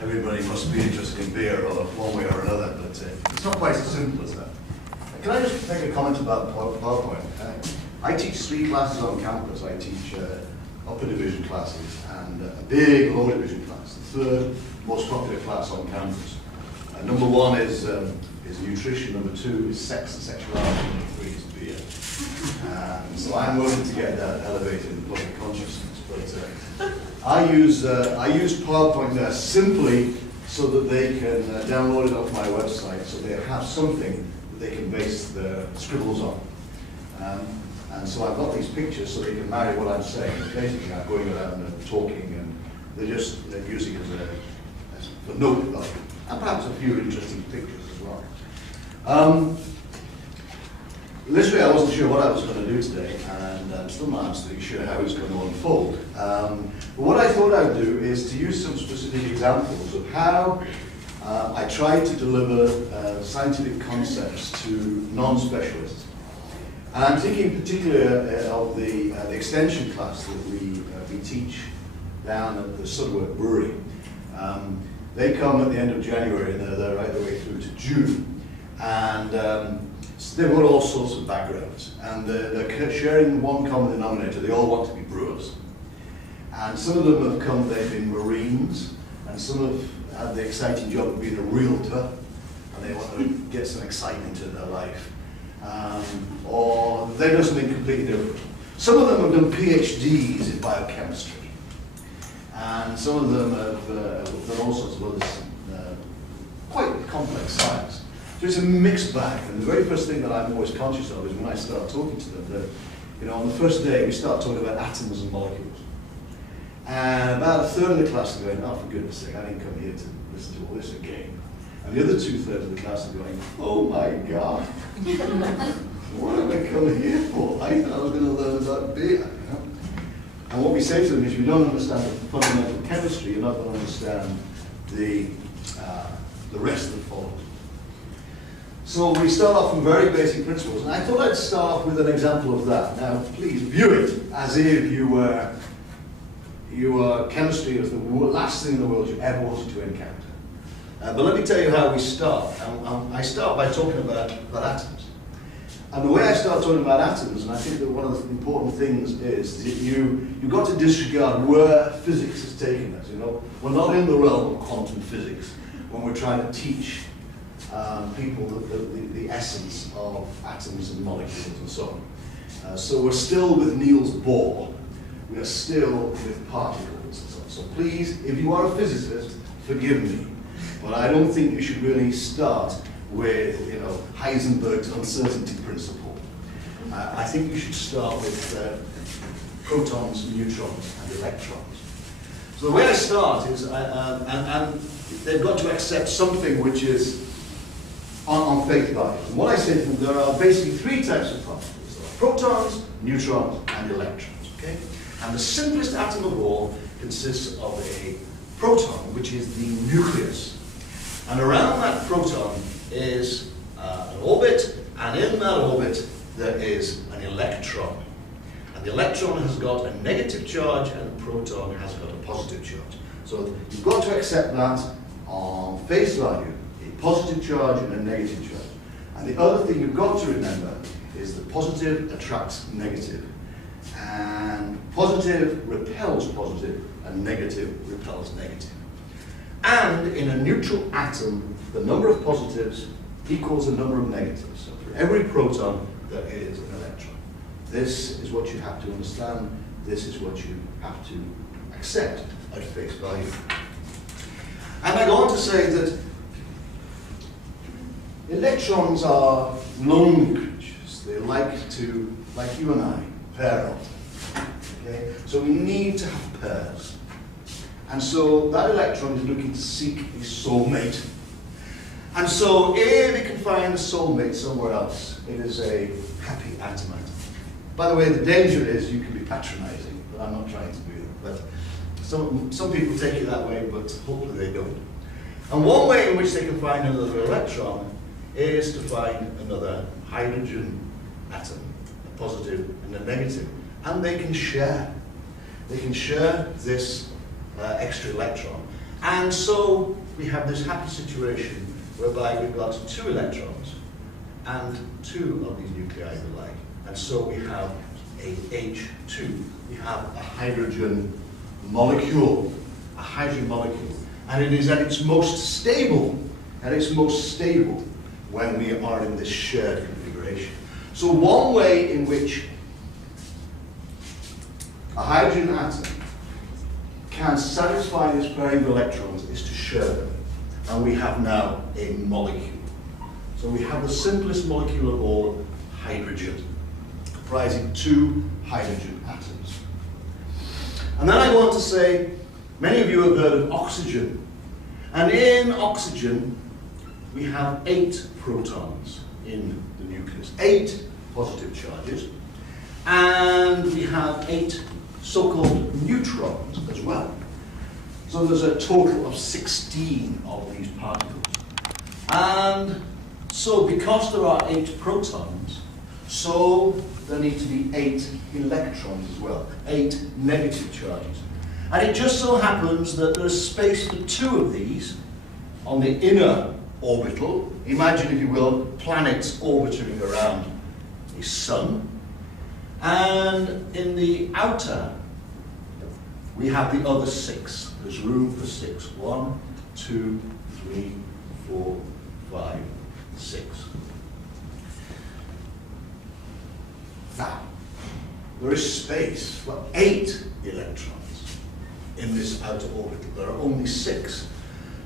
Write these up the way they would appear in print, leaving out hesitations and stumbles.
everybody must be interested in beer or one way or another, but it's not quite as simple as that. Can I just make a comment about PowerPoint? I teach 3 classes on campus. I teach upper division classes and a big lower division class, the 3rd most popular class on campus. Number 1 is nutrition, number 2 is sex and sexuality, number 3 is beer. So I'm working to get that elevated in public consciousness. But I use PowerPoint there simply so that they can download it off my website, so they have something that they can base their scribbles on. And so I've got these pictures so they can marry what I'm saying. Basically, I'm going around and talking, and they're using it as a note, and perhaps a few interesting pictures as well. Literally, I wasn't sure what I was going to do today, and I'm still not absolutely sure how it's going to unfold. But what I thought I'd do is to use some specific examples of how I try to deliver scientific concepts to non-specialists. And I'm thinking particularly of the extension class that we teach down at the Sudworth Brewery. They come at the end of January, and they're there right the way through to June. And so they've got all sorts of backgrounds, and they're sharing one common denominator. They all want to be brewers. And some of them have come, they've been Marines, and some have had the exciting job of being a realtor, and they want to get some excitement in their life. Or they've done something completely different. Some of them have done PhDs in biochemistry, and some of them have done all sorts of other quite complex science. So it's a mixed bag, and the very first thing that I'm always conscious of is when I start talking to them that, you know, on the first day we start talking about atoms and molecules. And about a third of the class are going, oh, for goodness sake, I didn't come here to listen to all this again. And the other 2/3 of the class are going, oh my God, what am I coming here for? I thought I was going to learn about beer. You know? And what we say to them is, if you don't understand the fundamental chemistry, you're not going to understand the rest that follows. So we start off from very basic principles, and I thought I'd start off with an example of that. Now, please view it as if you were chemistry as the last thing in the world you ever wanted to encounter. But let me tell you how we start. I start by talking about atoms. And the way I start talking about atoms, and I think that one of the important things is that you've got to disregard where physics has taken us. You know, we're not in the realm of quantum physics when we're trying to teach people the essence of atoms and molecules and so on. So we're still with Niels Bohr. We are still with particles and so on. So please, if you are a physicist, forgive me. But I don't think you should really start with, you know, Heisenberg's uncertainty principle. I think you should start with protons, neutrons, and electrons. So the way I start is, and they've got to accept something which is on face value. And what I say to them, there are basically 3 types of particles. There are protons, neutrons, and electrons. Okay? And the simplest atom of all consists of a proton, which is the nucleus. And around that proton is an orbit, and in that orbit there is an electron. And the electron has got a negative charge, and the proton has got a positive charge. So you've got to accept that on face value, a positive charge and a negative charge. And the other thing you've got to remember is that positive attracts negative. And positive repels positive, and negative repels negative. And in a neutral atom, the number of positives equals the number of negatives. So for every proton, there is an electron. This is what you have to understand. This is what you have to accept at face value. And I go on to say that electrons are lonely creatures. They like you and I, pair up. Okay? So we need to have pairs. And so that electron is looking to seek a soulmate. And so if it can find a soulmate somewhere else, it is a happy atom. By the way, the danger is you can be patronizing, but I'm not trying to do that. But some people take it that way, but hopefully they don't. And one way in which they can find another electron is to find another hydrogen atom, a positive and a negative. And they can share. They can share this extra electron. And so we have this happy situation whereby we've got 2 electrons and 2 of these nuclei alike. And so we have a H2. We have a hydrogen molecule. A hydrogen molecule. And it is at its most stable, when we are in this shared configuration. So one way in which a hydrogen atom can satisfy this pairing of electrons is to share them. And we have now a molecule. So we have the simplest molecule of all, hydrogen, comprising 2 hydrogen atoms. And then I want to say, many of you have heard of oxygen. And in oxygen, we have 8 protons in the nucleus, 8 positive charges. And we have 8 so-called neutrons as well. So there's a total of 16 of these particles. And so because there are 8 protons, so there need to be 8 electrons as well, 8 negative charges. And it just so happens that there's space for 2 of these on the inner orbital. Imagine, if you will, planets orbiting around a sun. And in the outer, we have the other 6. There's room for 6. 1, 2, 3, 4, 5, 6. Now, there is space for 8 electrons in this outer orbital. There are only 6.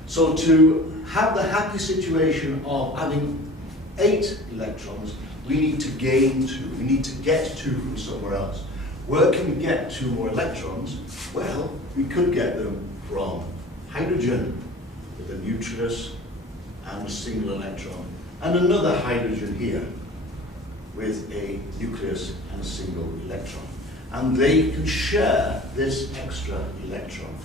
So to have the happy situation of having 8 electrons, we need to gain 2. We need to get 2 from somewhere else. Where can we get 2 more electrons? Well, we could get them from hydrogen with a nucleus and a single electron, and another hydrogen here with a nucleus and a single electron. And they can share this extra electron.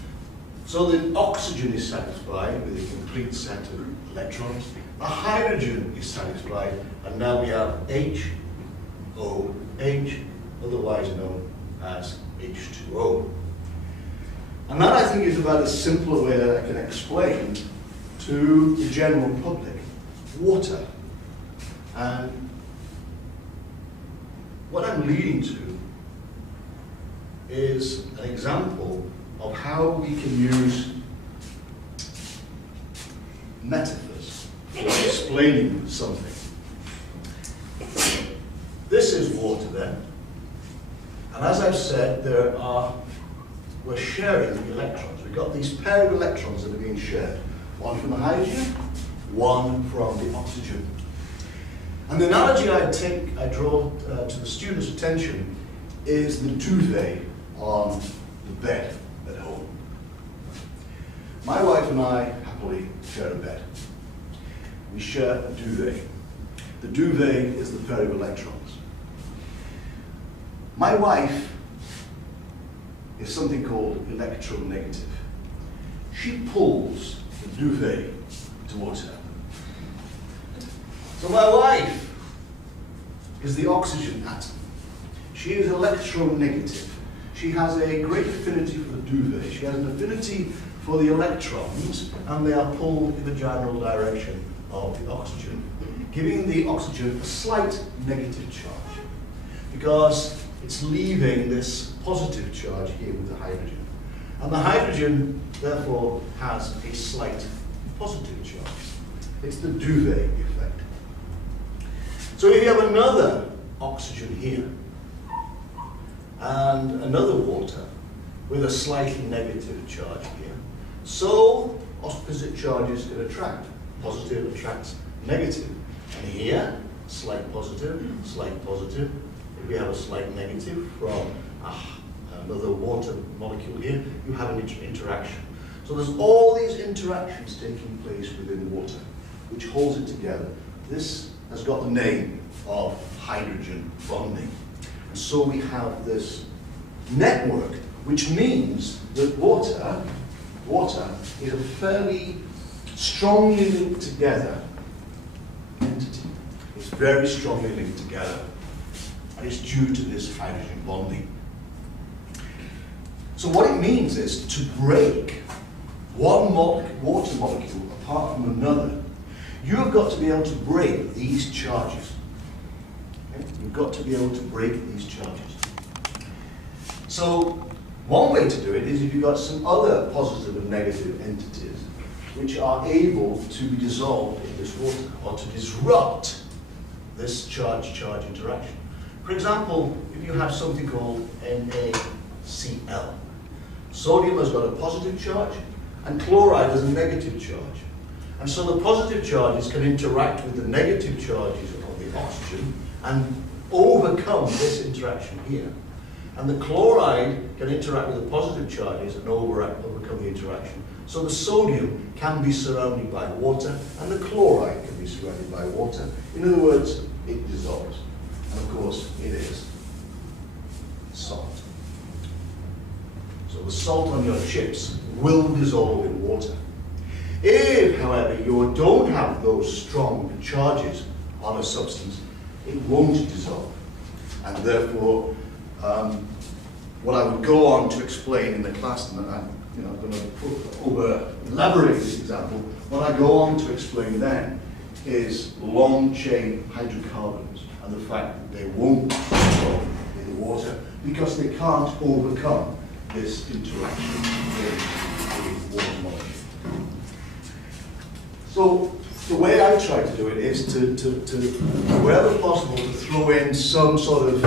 So the oxygen is satisfied with a complete set of electrons. The hydrogen is satisfied, and now we have HOH, otherwise known as H2O. And that, I think, is about as simple a way that I can explain to the general public water. And what I'm leading to is an example of how we can use metaphors for explaining something. This is water then, and as I've said, we're sharing the electrons. We've got these pair of electrons that are being shared. One from the hydrogen, one from the oxygen. And the analogy I draw to the students' attention is the duvet on the bed at home. My wife and I happily share a bed. We share a duvet. The duvet is the pair of electrons. My wife is something called electronegative. She pulls the duvet towards her. So my wife is the oxygen atom. She is electronegative. She has a great affinity for the duvet. She has an affinity for the electrons, and they are pulled in the general direction of the oxygen, giving the oxygen a slight negative charge, because it's leaving this positive charge here with the hydrogen. And the hydrogen, therefore, has a slight positive charge. It's the duvet effect. So if you have another oxygen here, and another water with a slightly negative charge here, so opposite charges can attract. Positive attracts negative. And here, slight positive, slight positive. If we have a slight negative from another water molecule here, you have an interaction. So there's all these interactions taking place within water, which holds it together. This has got the name of hydrogen bonding. And so we have this network, which means that water is a fairly strongly linked together entity. It's very strongly linked together, and it's due to this hydrogen bonding. So what it means is to break one water molecule apart from another, you have got to be able to break these charges. Okay? You've got to be able to break these charges. So one way to do it is if you've got some other positive and negative entities which are able to be dissolved in this water or to disrupt this charge-charge interaction. For example, if you have something called NaCl, sodium has got a positive charge and chloride has a negative charge. And so the positive charges can interact with the negative charges of the oxygen and overcome this interaction here. And the chloride can interact with the positive charges and overcome the interaction. So the sodium can be surrounded by water and the chloride can be surrounded by water. In other words, it dissolves. And of course, it is salt. So the salt on your chips will dissolve in water. If, however, you don't have those strong charges on a substance, it won't dissolve. And therefore, what I would go on to explain in the class, and I'm going to elaborate this example, what I go on to explain then is long-chain hydrocarbons and the fact that they won't dissolve in the water because they can't overcome this interaction with the water molecule. So the way I try to do it is to wherever possible, to throw in some sort of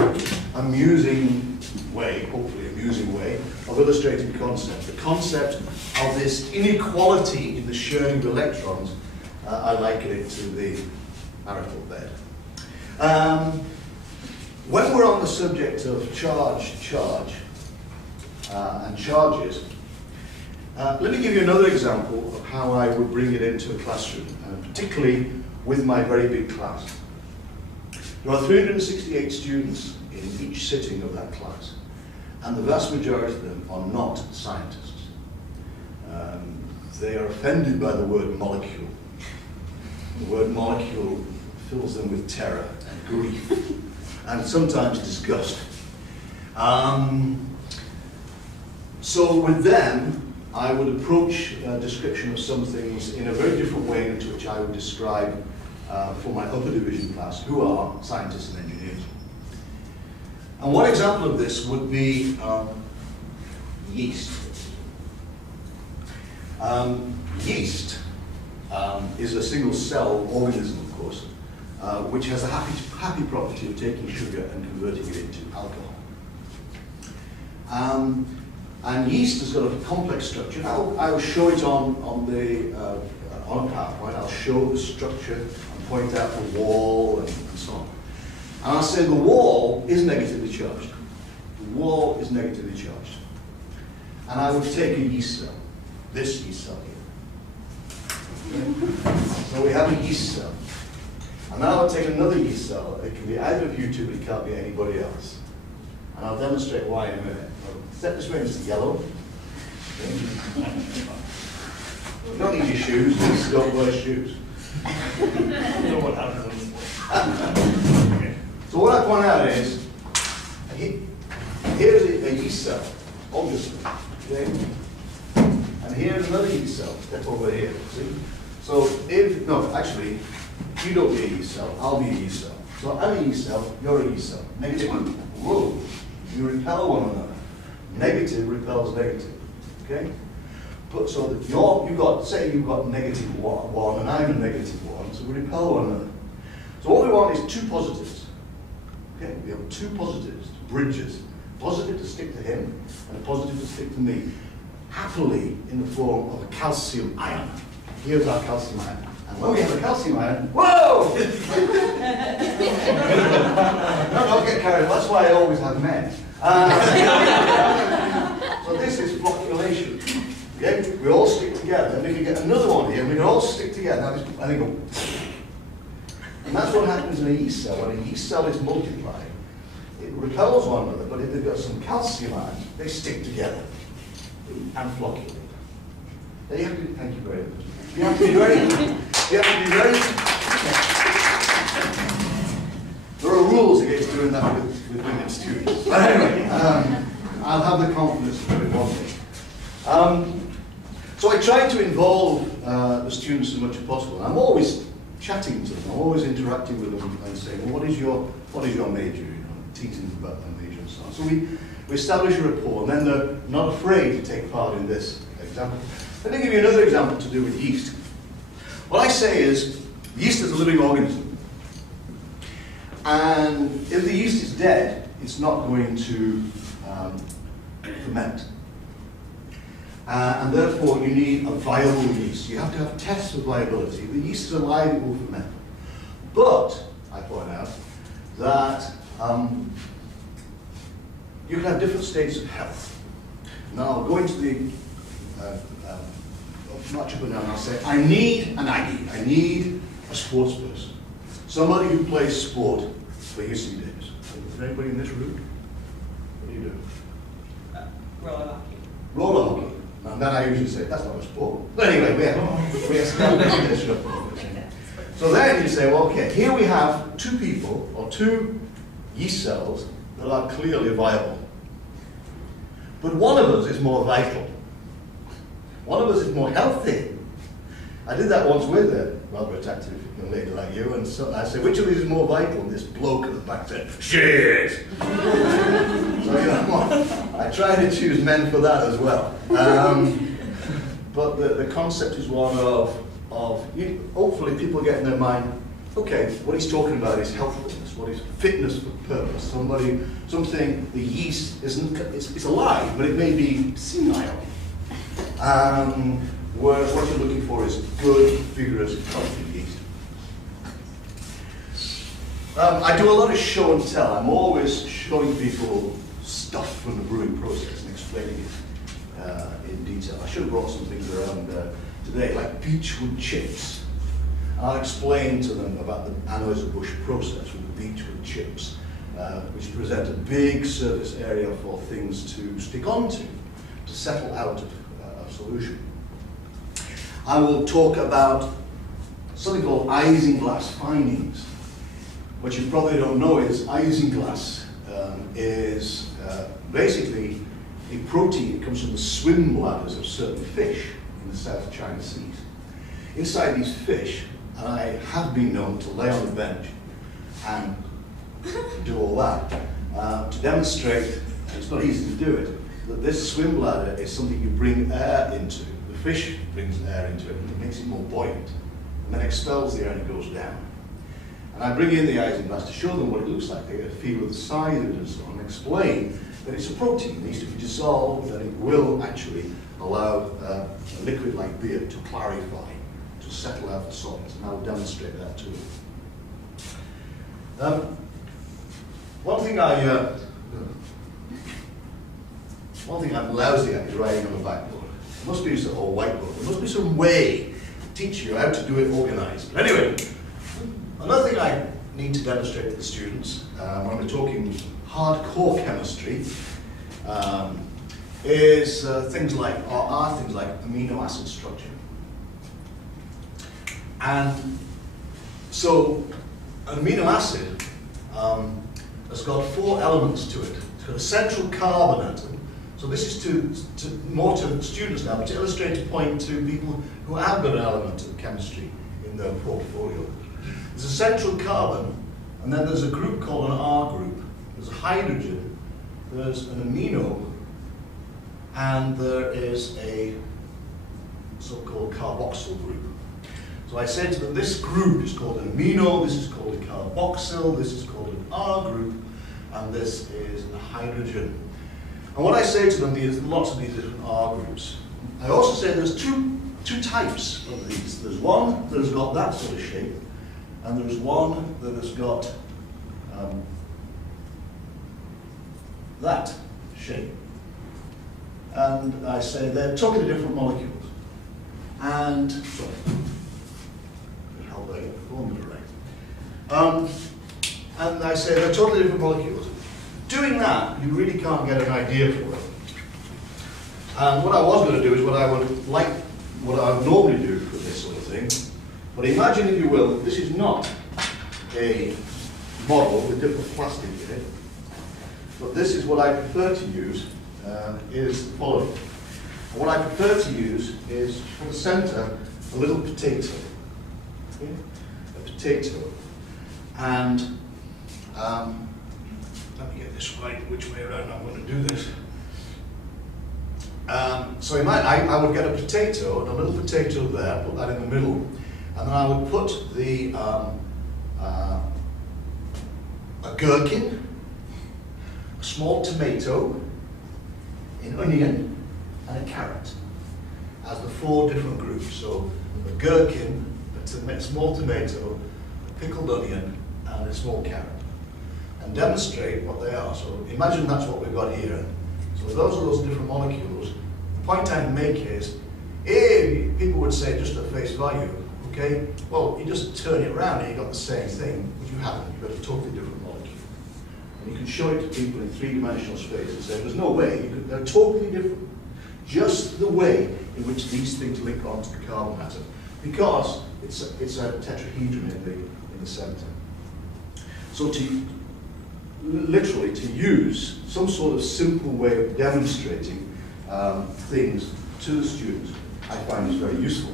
amusing way, hopefully amusing way, of illustrating concept. The concept of this inequality in the sharing of electrons, I liken it to the marital bed. When we're on the subject of charge, and charges, let me give you another example of how I would bring it into a classroom, particularly with my very big class. There are 368 students in each sitting of that class, and the vast majority of them are not scientists. They are offended by the word molecule. The word molecule fills them with terror and grief, and sometimes disgust. So with them, I would approach a description of some things in a very different way into which I would describe for my upper division class, who are scientists and engineers. And one example of this would be yeast. Yeast is a single-cell organism, of course, which has a happy property of taking sugar and converting it into alcohol. And yeast has got a complex structure. I'll show it on a PowerPoint. I'll show the structure and point out the wall and so on. And I'll say the wall is negatively charged. The wall is negatively charged. And I would take a yeast cell, this yeast cell here. Okay. So we have a yeast cell. And now I'll take another yeast cell. It can be either of you two, but it can't be anybody else. And I'll demonstrate why in a minute. I'll set this way into yellow. Okay. You don't need your shoes, just don't wear shoes. I know what happens. So what I point out is, here's a yeast cell, obviously. Okay? And here's another yeast cell, step over here, see? So actually, you don't be a yeast cell, I'll be a yeast cell. So I'm a yeast cell, you're a yeast cell. Negative, whoa, you repel one another. Negative repels negative, okay? But so that you've got negative one and I'm a negative one, so we repel one another. So what we want is two positives. Okay, we have two positives, bridges. Positive to stick to him and a positive to stick to me. Happily in the form of a calcium ion. Here's our calcium ion. And when we have a calcium ion, whoa! No, don't get carried away. That's why I always have men. So this is flocculation. Okay? We all stick together. And if you get another one here, we can all stick together. And they go. And that's what happens in a yeast cell. When a yeast cell is multiplying, it repels one another, but if they've got some calcium ions, they stick together and flocculate. Thank you very much. You have to be ready. You have to be ready. There are rules against doing that with women students. But anyway, I'll have the confidence to do it one day. So I try to involve the students as much as possible. I'm always chatting to them, I'm always interacting with them and saying, well, what is your major? You know, teasing them about their major and so on. So we establish a rapport, and then they're not afraid to take part in this example. Let me give you another example to do with yeast. What I say is, yeast is a living organism. And if the yeast is dead, it's not going to ferment. And therefore, you need a viable yeast. You have to have tests for viability. The yeast is alive, it will ferment. But, I point out, that you can have different states of health. Now, going to the much of it now, and I'll say, I need a sports person. Somebody who plays sport for UC Davis. Is there anybody in this room? What do you do? Roller hockey. Roller hockey. And then I usually say, that's not a sport. But anyway, we established this. So then you say, well, okay, here we have two people, or two yeast cells, that are clearly viable. But one of us is more vital. One of us is more healthy. I did that once with a rather attractive young lady like you, and so I said, which of these is more vital? And this bloke at the back said, shit! So, you know, I try to choose men for that as well. But the concept is one of hopefully people get in their mind, okay, what he's talking about is healthfulness, what is fitness for purpose, something the yeast isn't, it's alive, but it may be senile. Where what you're looking for is good, vigorous, healthy yeast. I do a lot of show and tell. I'm always showing people stuff from the brewing process and explaining it in detail. I should have brought some things around today, like beechwood chips. I'll explain to them about the Anheuser-Busch process with the beechwood chips, which present a big surface area for things to stick onto, to settle out of a solution. I will talk about something called isinglass findings. What you probably don't know is isinglass is basically a protein that comes from the swim bladders of certain fish in the South China Seas. Inside these fish, and I have been known to lay on the bench and do all that, to demonstrate, and it's not easy to do it, that this swim bladder is something you bring air into. The fish brings air into it and it makes it more buoyant, and then expels the air and it goes down. And I bring in the isinglass to show them what it looks like. They get a feel of the size of it and so on, and explain that it's a protein. It needs to be dissolved, and it will actually allow a liquid like beer to clarify, to settle out the solids. And I will demonstrate that too. One thing I'm lousy at is writing on a blackboard. There must be some, or whiteboard. There must be some way to teach you how to do it organized. But anyway, another thing I need to demonstrate to the students when we're talking hardcore chemistry is things like amino acid structure. And so an amino acid has got 4 elements to it. It's got a central carbon atom. So this is more to students now, but to illustrate a point to people who have got an element of chemistry in their portfolio. There's a central carbon, and then there's a group called an R group. There's a hydrogen, there's an amino, and there is a so-called carboxyl group. So I say to them, this group is called an amino, this is called a carboxyl, this is called an R group, and this is a hydrogen. And what I say to them, there's lots of these different R groups. I also say there's two types of these. There's one that has got that sort of shape, and there's one that has got that shape. And I say they're totally different molecules. And, sorry, how do I get the formula right? And I say they're totally different molecules. Doing that, you really can't get an idea for it. And what I was going to do is what I would normally do for this sort of thing. But imagine, if you will, that this is not a model with different plastic in it, but this is what I prefer to use, is the following. And what I prefer to use is, for the centre, a little potato. Okay? A potato. And let me get this right, which way around I'm going to do this. So I would get a potato, a little potato there, put that in the middle, and then I would put the a gherkin, a small tomato, an onion, and a carrot as the 4 different groups. So a gherkin, a small tomato, a pickled onion, and a small carrot, and demonstrate what they are. So imagine that's what we've got here. So those are those different molecules. The point I make is, people would say just at face value, okay, well, you just turn it around and you've got the same thing, but you haven't. You've got a totally different molecule. And you can show it to people in 3-dimensional space and say, there's no way, they're totally different. Just the way in which these things link onto the carbon atom, because it's a tetrahedron in the center. So literally to use some sort of simple way of demonstrating things to the students, I find is very useful.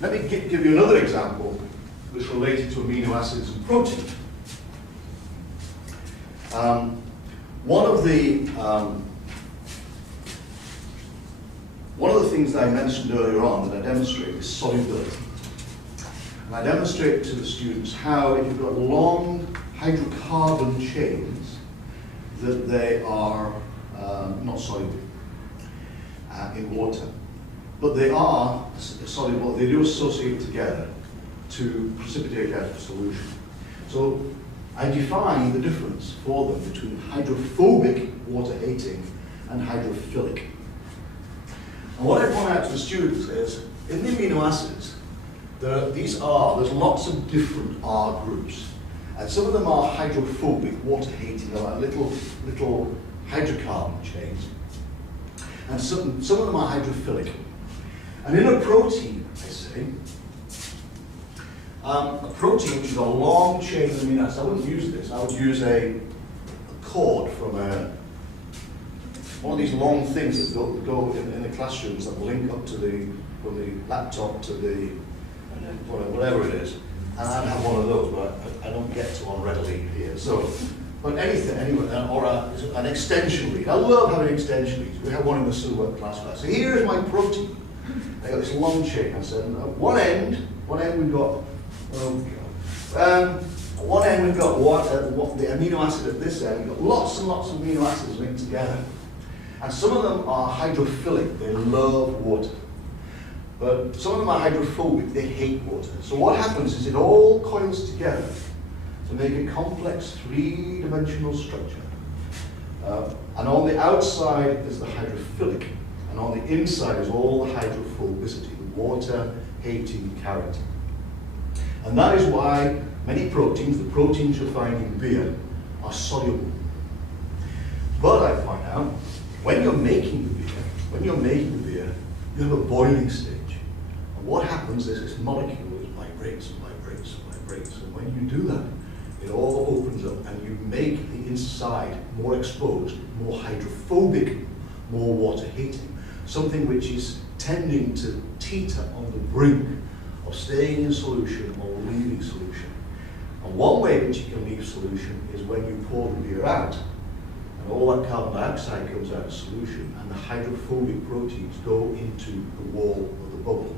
Let me give you another example that's related to amino acids and protein. One of the things that I mentioned earlier on that I demonstrate is solubility. And I demonstrate to the students how if you've got long hydrocarbon chains, that they are not soluble in water. But they are soluble, they do associate together to precipitate out of solution. So I define the difference for them between hydrophobic water hating and hydrophilic. And what I point out to the students is, in the amino acids, there's lots of different R groups. And some of them are hydrophobic, water hating, they're like little hydrocarbon chains. And some of them are hydrophilic. And in a protein, I say, a protein which is a long chain of amino acids, I wouldn't use this, I would use a cord from one of these long things that go in the classrooms that link up to from the laptop to the, whatever it is. And I'd have one of those, but I don't get to one readily here. So, but or an extension lead. I love having extension leads. We have one in the Silhouette class. So here is my protein. I got this long chain. I said, one end we've got, one end we've got the amino acid at this end. We've got lots and lots of amino acids linked together. And some of them are hydrophilic. They love water. But some of them are hydrophobic, they hate water. So what happens is it all coils together to make a complex 3-dimensional structure. And on the outside is the hydrophilic, and on the inside is all the hydrophobicity, the water-hating character. And that is why many proteins, the proteins you'll find in beer, are soluble. But I point out, when you're making the beer, you have a boiling stage. What happens is this molecule vibrates and vibrates and vibrates, and when you do that, it all opens up and you make the inside more exposed, more hydrophobic, more water hating, something which is tending to teeter on the brink of staying in solution or leaving solution. And one way in which you can leave solution is when you pour the beer out, and all that carbon dioxide comes out of solution, and the hydrophobic proteins go into the wall of the bubble.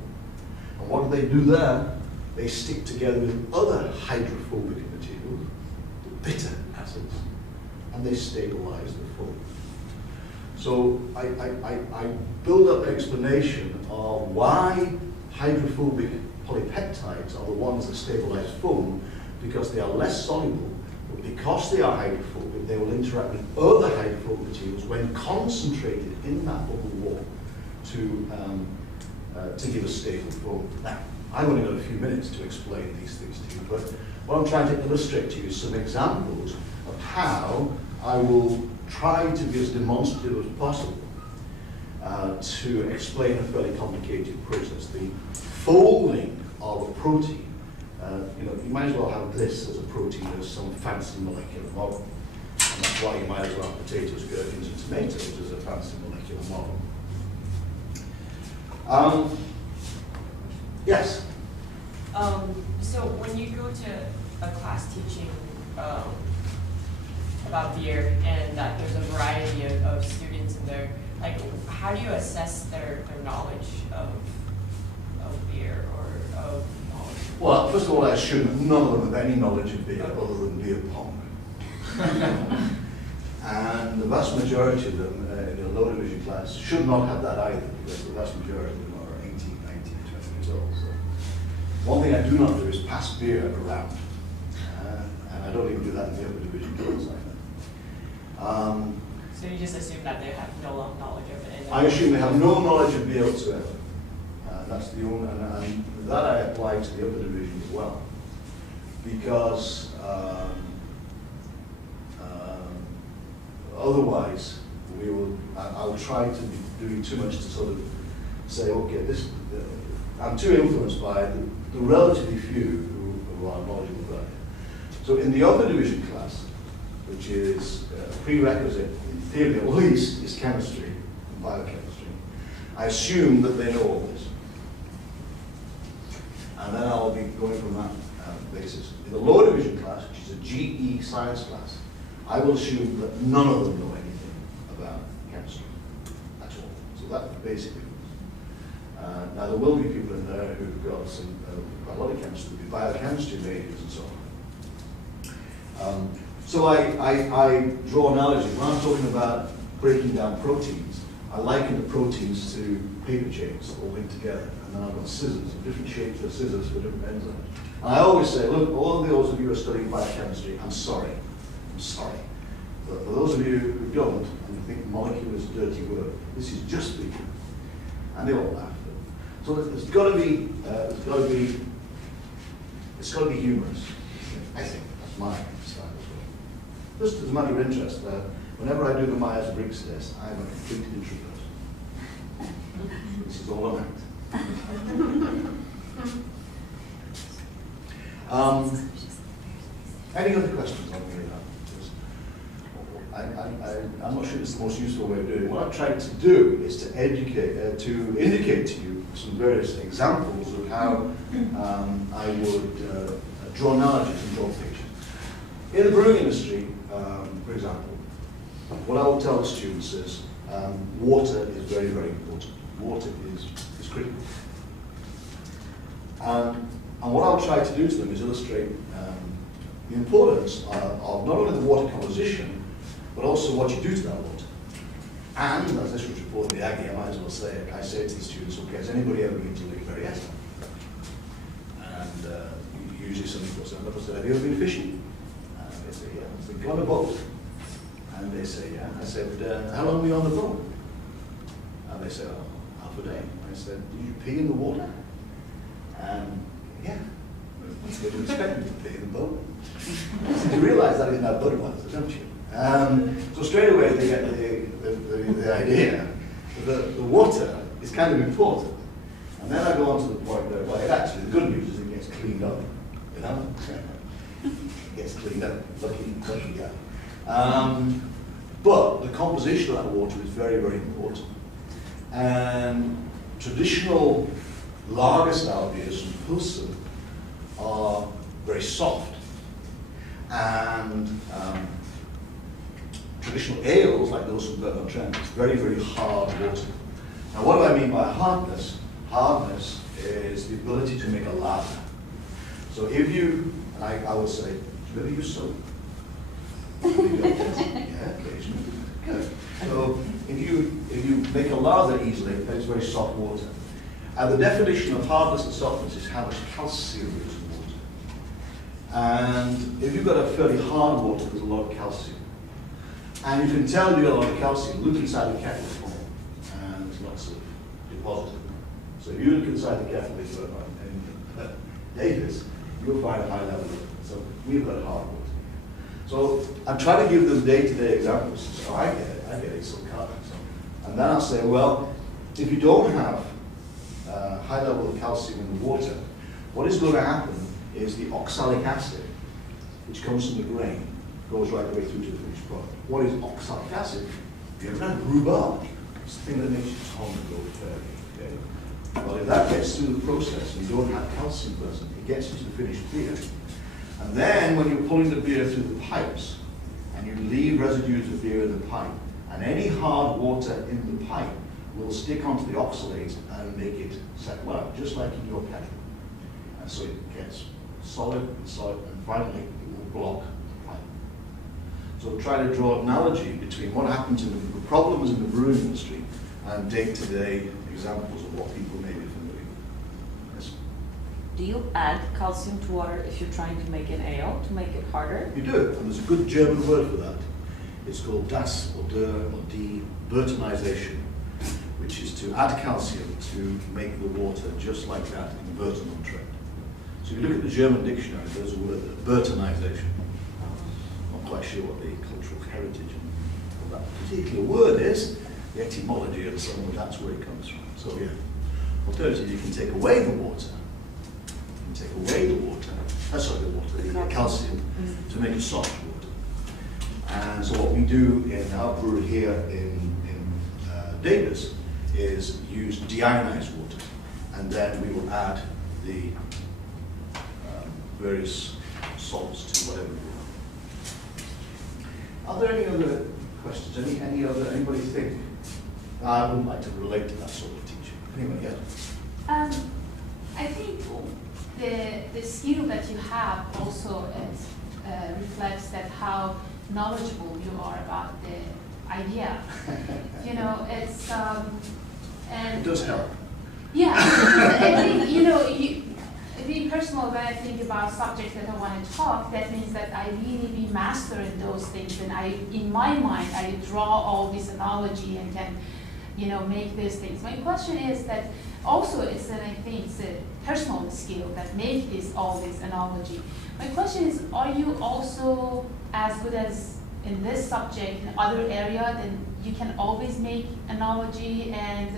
And what do they do there? They stick together with other hydrophobic materials, the bitter acids, and they stabilize the foam. So I build up an explanation of why hydrophobic polypeptides are the ones that stabilize foam, because they are less soluble, but because they are hydrophobic, they will interact with other hydrophobic materials when concentrated in that bubble wall to give a stable foam. Now, I've only got a few minutes to explain these things to you, but what I'm trying to illustrate to you is some examples of how I will try to be as demonstrative as possible to explain a fairly complicated process. The folding of a protein, you might as well have this as a protein as some fancy molecular model. that's why you might as well have potatoes, gherkins, and tomatoes as a fancy molecular model. Yes? So when you go to a class teaching about beer and that there's a variety of students in there, like how do you assess their knowledge of beer or of knowledge? Well, first of all, I assume that none of them have any knowledge of beer other than beer pong. And the vast majority of them in a low division class should not have that either, because the vast majority of them are 18, 19, 20 years old. So one thing I do not do is pass beer around. And I don't even do that in the upper division class either. So you just assume that they have no knowledge of it? I assume they have no knowledge of beer whatsoever. That's the only, and that I apply to the upper division as well. Because otherwise, I will try to be doing too much to sort of say, okay, I'm too influenced by the relatively few who are knowledgeable about it. So in the upper division class, which is a prerequisite, in theory at least, is chemistry and biochemistry, I assume that they know all this. And then I'll be going from that basis. In the lower division class, which is a GE science class, I will assume that none of them know anything about chemistry at all. So that's basically. Now there will be people in there who've got a lot of chemistry, biochemistry majors and so on. So I draw analogies. When I'm talking about breaking down proteins, I liken the proteins to paper chains all linked together. And then I've got scissors, different shapes of scissors for different enzymes. And I always say, look, all of those of you who are studying biochemistry, I'm sorry. But for those of you who don't, and think molecule is a dirty word, this is just for you. And they all laugh. So it's got to be humorous. I think that's my style as well. Just as a matter of interest, whenever I do the Myers-Briggs test, I'm a complete introvert. This is all I'm at. Any other questions on me? I'm not sure it's the most useful way of doing it. What I've tried to do is to educate, to indicate to you some various examples of how I would draw analogies and draw pictures. In the brewing industry, for example, what I will tell the students is water is very, very important. Water is critical. And what I'll try to do to them is illustrate the importance of not only the water composition, but also what you do to that water. And, as this was reported in the Aggie, I might as well say it, I say to the students, okay, has anybody ever been to Lake Berryessa? And usually somebody puts their hand up and says, have you ever been fishing? And they say, yeah. I say, go on a boat. And they say, yeah. I said, how long were you on the boat? And they said, oh, half a day. I said, did you pee in the water? And, yeah. They didn't expect me to pee in the boat. So you realize that in that Budweiser, don't you? So straight away they get the idea that the water is kind of important. And then I go on to the point where, well, actually the good news is it gets cleaned up. You know? It gets cleaned up. Lucky guy. But the composition of that water is very, very important. And traditional lager style beers from Pilsen are very soft. And traditional ales, like those from Bertrand, is very, very hard water. Now, what do I mean by hardness? Hardness is the ability to make a lager. So if you, and I would say, do you ever use soap? Yeah, occasionally. Good. So if you make a lager easily, it's very soft water. And the definition of hardness and softness is how much calcium there is in water. And if you've got a fairly hard water, there's a lot of calcium. And you can tell you've got a lot of calcium. Look inside the kettle, and there's lots of deposits. So if you look inside the kettle in Davis, you'll find a high level of it. So we've got hard water. So I'm trying to give them day-to-day examples. So I get it, so can't. And then I'll say, well, if you don't have a high level of calcium in the water, what is going to happen is the oxalic acid, which comes from the grain, goes right the way through to the finished product. What is oxalic acid? You ever had rhubarb? It's the thing that makes your tongue go fairy. Okay? Well, if that gets through the process and you don't have calcium present, it gets into the finished beer. And then when you're pulling the beer through the pipes, and you leave residues of beer in the pipe, and any hard water in the pipe will stick onto the oxalate and make it settle out, just like in your kettle. And so it gets solid, and finally it will block the pipe. So try to draw an analogy between what happens in the problems in the brewing industry and day-to-day examples of what people may be familiar with. Yes? Do you add calcium to water if you're trying to make an ale, to make it harder? You do, and there's a good German word for that. It's called das or der or die Bertonization, which is to add calcium to make the water just like that in Berton trend. So if you look at the German dictionary, there's a word, Bertonization. Not quite sure what the cultural heritage of that particular word is, the etymology and so on, that's where it comes from. So yeah, alternatively, you can take away the water. You can take away the water, the calcium, to make a soft water. And so what we do in our brewery here in Davis is use deionized water, and then we will add the various salts to whatever we want. Are there any other questions? Anybody think? I wouldn't like to relate to that sort of teaching. Anyway, yeah. I think the skill that you have also reflects that how knowledgeable you are about the idea. You know, it's and it does help. Yeah, I think being personal, when I think about subjects that I want to talk, that means that I really be master in those things, and in my mind, I draw all this analogy and can, make these things. My question is that also I think it's a personal skill that make all this analogy. My question is, are you also as good as in this subject in other area, then you can always make analogy and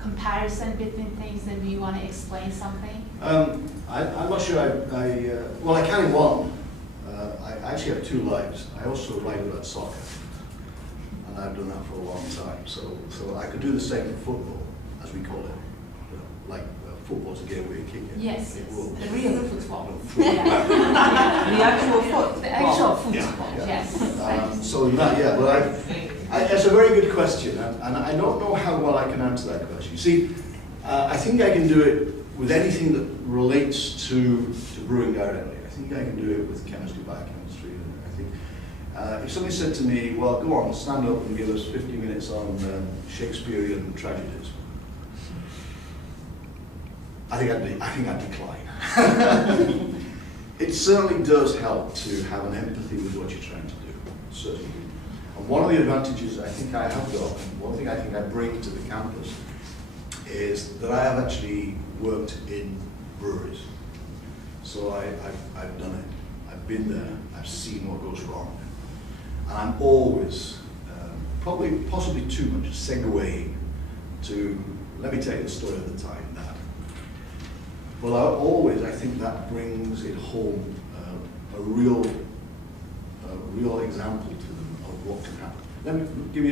comparison between things, and do you want to explain something? I'm not sure well, I can in one. I actually have two lives. I also write about soccer, and I've done that for a long time. So I could do the same for football, as we call it. Like football's a game where you kick it. Yes, it the real football. The actual football. The actual football, yeah. Yes. So that, yeah, but it's a very good question, and I don't know how well I can answer that question. You see, I think I can do it with anything that relates to brewing directly. I think I can do it with chemistry, biochemistry. And I think if somebody said to me, well, go on, stand up and give us 50 minutes on Shakespearean tragedies, I think I'd decline. It certainly does help to have an empathy with what you're trying to do, certainly. And one of the advantages I think I have got, and one thing I think I bring to the campus, is that I have actually worked in breweries. So I've done it, I've been there, I've seen what goes wrong. And I'm always, possibly too much, segueing to, let me tell you the story of the time that. Well, I think that brings it home a real example to them of what can happen.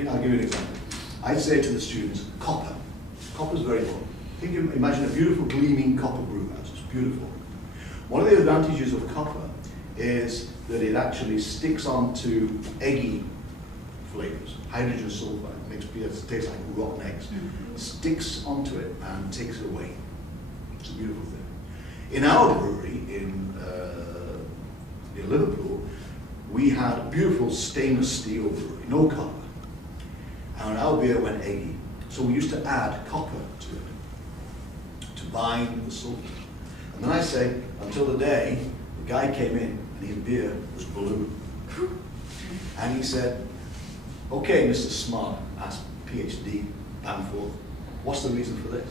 I'll give you an example. I say to the students, copper. Copper's very important. Imagine a beautiful gleaming copper brew house. It's beautiful. One of the advantages of copper is that it actually sticks onto eggy flavors. Hydrogen sulfide makes beer taste like rotten eggs. Sticks onto it and takes it away. It's a beautiful thing. In our brewery in Liverpool, we had a beautiful stainless steel brewery, no copper. And our beer went eggy. So we used to add copper to it, to bind the sulfur. And then I say, until the day, the guy came in and his beer was blue. And he said, okay, Mr. Smart, asked PhD, Bamforth, what's the reason for this?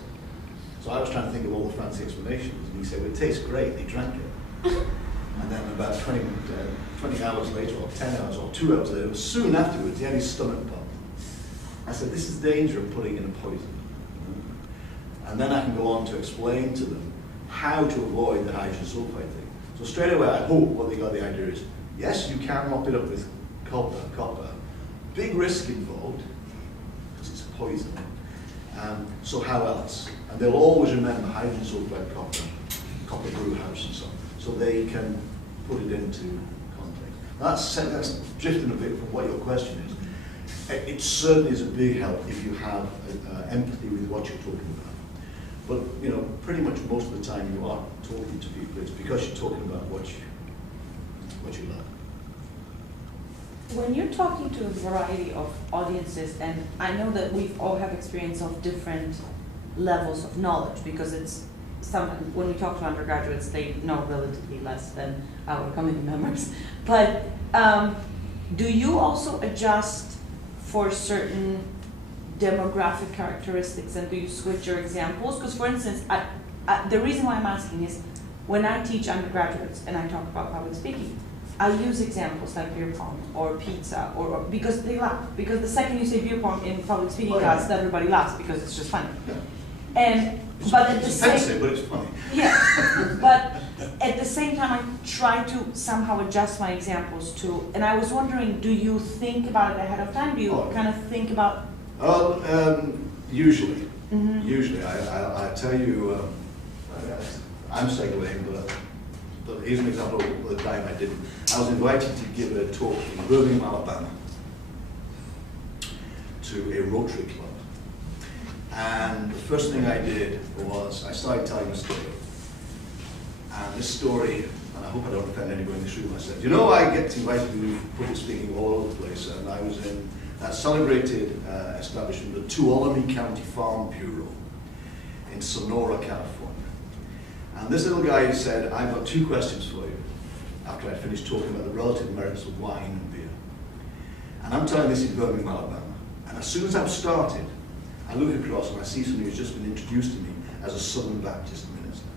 So I was trying to think of all the fancy explanations, and he said, well, it tastes great, and he drank it. And then about 20 hours later, or 10 hours, or 2 hours later, soon afterwards, he had his stomach pump. I said, this is the danger of putting in a poison. And then I can go on to explain to them how to avoid the hydrogen sulfide thing. So straight away, I hope what they got the idea is, Yes, you can mop it up with copper. Big risk involved, because it's a poison. So how else? And they'll always remember hydrogen sulfide copper brew house and so on. So they can put it into context. That's drifting a bit from what your question is. It certainly is a big help if you have empathy with what you're talking about. But you know, pretty much most of the time you are talking to people, it's because you're talking about what you love. When you're talking to a variety of audiences, and I know that we all have experience of different levels of knowledge, because it's when we talk to undergraduates, they know relatively less than our committee members. But do you also adjust for certain demographic characteristics, and do you switch your examples? Because for instance, the reason why I'm asking is, when I teach undergraduates and I talk about public speaking, I use examples like beer pong or pizza, or because they laugh. Because the second you say beer pong in public speaking class, everybody laughs because it's just funny. Yeah. But at the it's same offensive, but it's funny. Yeah, but at the same time, I try to somehow adjust my examples to. And I was wondering, do you think about it ahead of time? Do you kind of think about? Usually. Mm-hmm. Usually, I tell you, I'm segueing, but here's an example of the time I didn't. I was invited to give a talk in Birmingham, Alabama, to a Rotary Club. And the first thing I did was I started telling a story. And this story, and I hope I don't offend anyone in this room, I said, you know, I get invited to do public speaking all over the place, and I was in that celebrated establishment, the Tuolumne County Farm Bureau in Sonora, California. And this little guy said, I've got 2 questions for you, after I finished talking about the relative merits of wine and beer. And I'm telling this in Birmingham, Alabama. And as soon as I've started, I look across and I see somebody who's just been introduced to me as a Southern Baptist minister.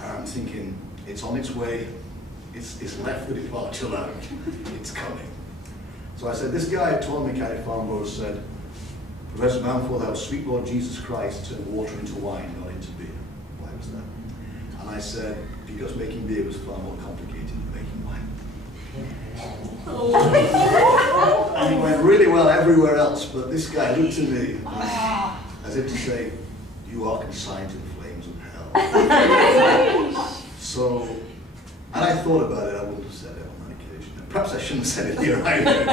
And I'm thinking, it's on its way, it's left for departure lounge, it's coming. So I said, this guy at Tuolumne County Farm Bureau said, Professor Bamforth, our sweet Lord Jesus Christ turned water into wine, not into beer. Why was that? And I said, because making beer was far more complicated than making wine. And it went really well everywhere else, but this guy looked at me as if to say, you are consigned to the flames of hell. So, and I thought about it, I wouldn't have said it on that occasion. And perhaps I shouldn't have said it here either.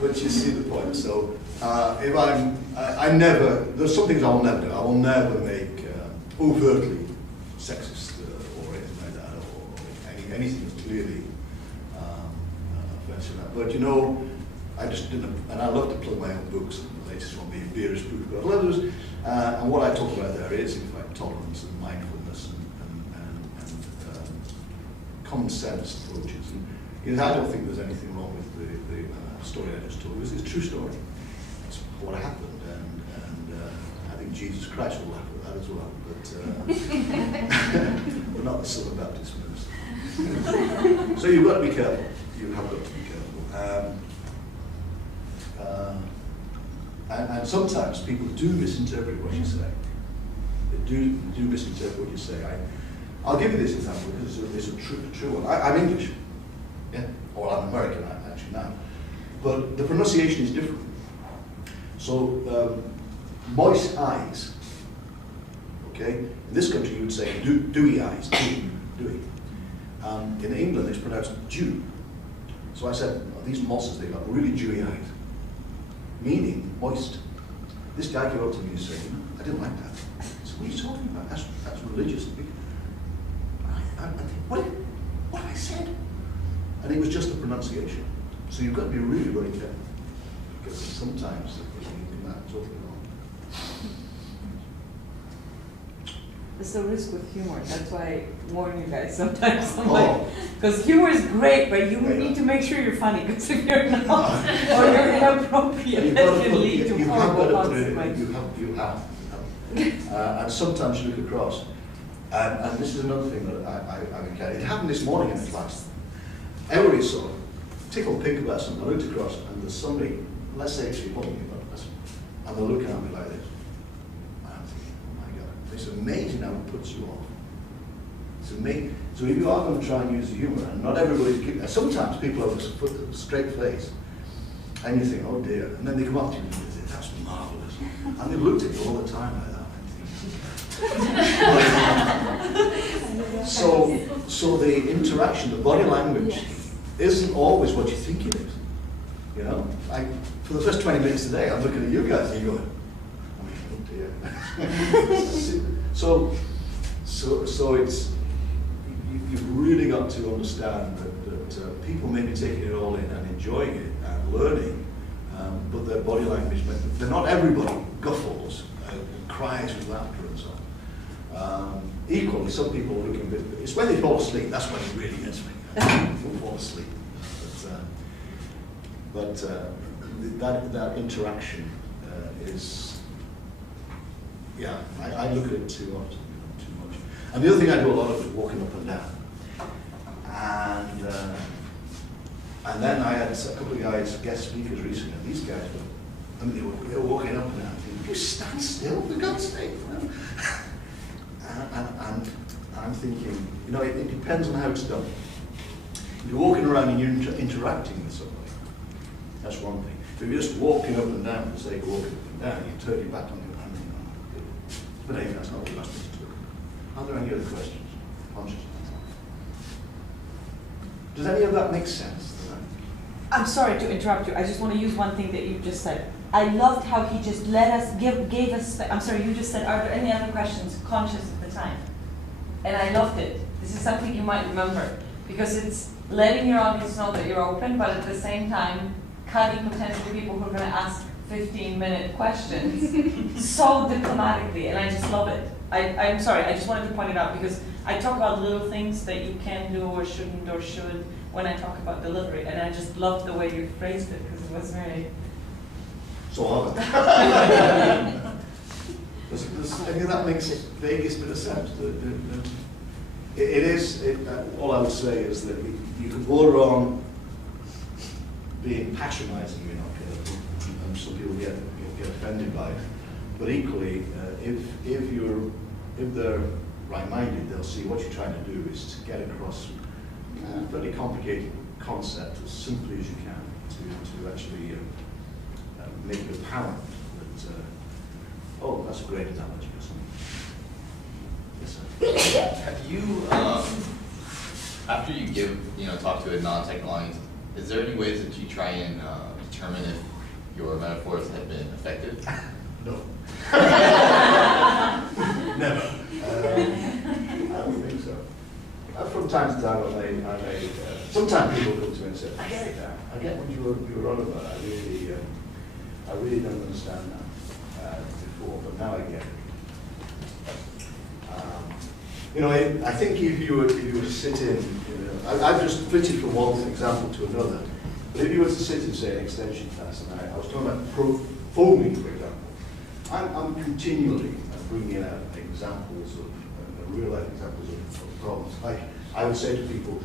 But you see the point. So, if I never, there's some things I will never do. I will never make overtly sexist or anything like that, or anything that's clearly offensive. But you know, I just didn't, and I love to plug my own books. The latest one being Beer's book, but others. And what I talk about there is, in fact, tolerance and mindfulness and common sense approaches. And you know, I don't think there's anything wrong with the story I just told. It's a true story. It's what happened, and I think Jesus Christ will laugh at that as well. But we're not the Southern Baptist minister. So you've got to be careful. You have got to be careful. And sometimes people do misinterpret what you say. They do misinterpret what you say. I'll give you this example because it's a true one. I'm English, yeah, or I'm American actually now, but the pronunciation is different. So moist eyes, okay. In this country you would say dewy eyes, dewy. In England it's pronounced dew. So I said, oh, these mosses, they've got really dewy eyes, meaning moist. This guy came up to me and said, I didn't like that. I said, what are you talking about? That's religious. I think, what have I said? And it was just the pronunciation. So you've got to be really, really careful. Because sometimes you can totally wrong. It's the risk with humor. That's why I warn you guys sometimes. Because humor is great, but you need to make sure you're funny. Because if you're not, or you're inappropriate, that can lead to horrible consequences. You have. And sometimes you look across. And this is another thing that I've encountered. It happened this morning in the class. Everybody sort of tickled pink about something. I looked across and there's somebody, let's say actually holding me about this, and they're looking at me like this. And I'm thinking, oh my God, it's amazing how it puts you off. to make, so if you are going to try and use humour, and not everybody, sometimes people have a straight face, and you think, oh dear, and then they come up to you and they say, that's marvellous. And they've looked at you all the time like that. So the interaction, the body language, isn't always what you think it is. You know, for the first 20 minutes today, I'm looking at you guys and you're going, oh dear. So it's, you've really got to understand that people may be taking it all in and enjoying it and learning, but their body language, they're not everybody guffaws and cries with laughter and so on. Equally, some people are looking a bit, it's when they fall asleep, that's when it really gets me. People fall asleep. But that interaction is, yeah, I look at it too often, too much. And the other thing I do a lot of is walking up and down. And then I had a couple of guys, guest speakers recently, and these guys were, they were walking up and down, thinking, you stand still, for God's sake. And I'm thinking, you know, it depends on how it's done. If you're walking around and you're interacting with somebody, that's one thing. If you're just walking up and down for the sake of walking up and down, you turn your back on your hand. But anyway, that's not what you asked me to do. Are there any other questions? Consciousness. Does any of that make sense? I'm sorry to interrupt you. I just want to use one thing that you just said. I loved how he just let us, gave us, I'm sorry, you just said, are there any other questions conscious at the time? And I loved it. This is something you might remember, because it's letting your audience know that you're open, but at the same time, cutting potentially people who are going to ask 15-minute questions so diplomatically, and I just love it. I'm sorry, I just wanted to point it out, because I talk about little things that you can do or shouldn't or should when I talk about delivery, and I just loved the way you phrased it, because it was very... So hard. I mean, that makes the vaguest bit of sense. All I would say is that you can border on being patronising, you're not careful, and some people get offended by it. But equally, if they're right-minded, they'll see what you're trying to do is to get across a fairly complicated concept as simply as you can to actually make it apparent that, oh, that's a great analogy or something. Yes, sir. Have you, after you talk to a non-technical audience, is there any ways that you try and determine if your metaphors have been effective? No. Never. I don't think so. From time to time, sometimes people come to me and say, I get it now. I get what you were on about. I really don't understand that before, but now I get it. I think if you were to sit in, I've just flitted from one example to another, but if you were to sit in, say, an extension class, and I was talking about foaming, for example, I'm continually bringing out examples of real-life examples of problems. Like I would say to people,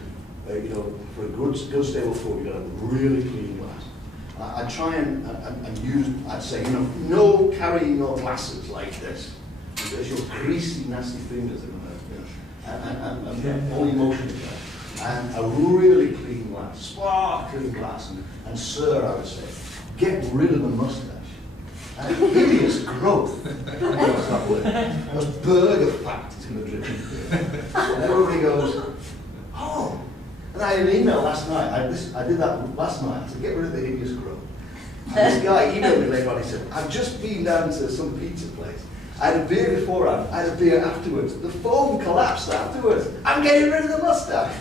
for a good stable foam, you've got to have really clean glass. I try and use, I'd say, no carrying your glasses like this, because your greasy, nasty fingers are going to, and all emotion is there. And a really clean glass, sparkling glass, and sir, I would say, get rid of the mustache. And hideous growth. Those burger fat is going to drip in. And everybody goes, oh. And I had an email last night. I did that last night. I said, get rid of the hideous growth. And this guy emailed me later on. He said, I've just been down to some pizza place. I had a beer beforehand. I had a beer afterwards. The foam collapsed afterwards. I'm getting rid of the mustache.